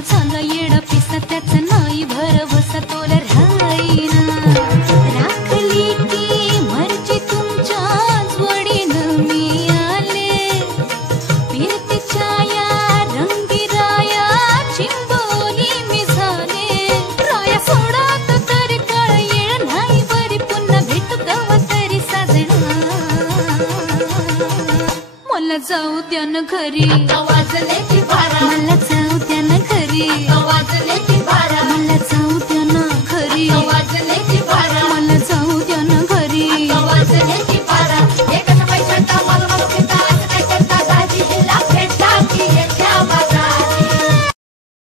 झाला येडा पिसा त्याचा नाही भरवसा तोला राहीना राखली की मर्जी तुमच्याच वडीनं मी आले फिरते छाया रंगी राया चिंबोली मी झाले राया सोडात तरी कळ येळ नाही बरी पुन्हा भेटू कवा तरी साजणा मला जाऊ द्या न घरी वाजले की बारा मला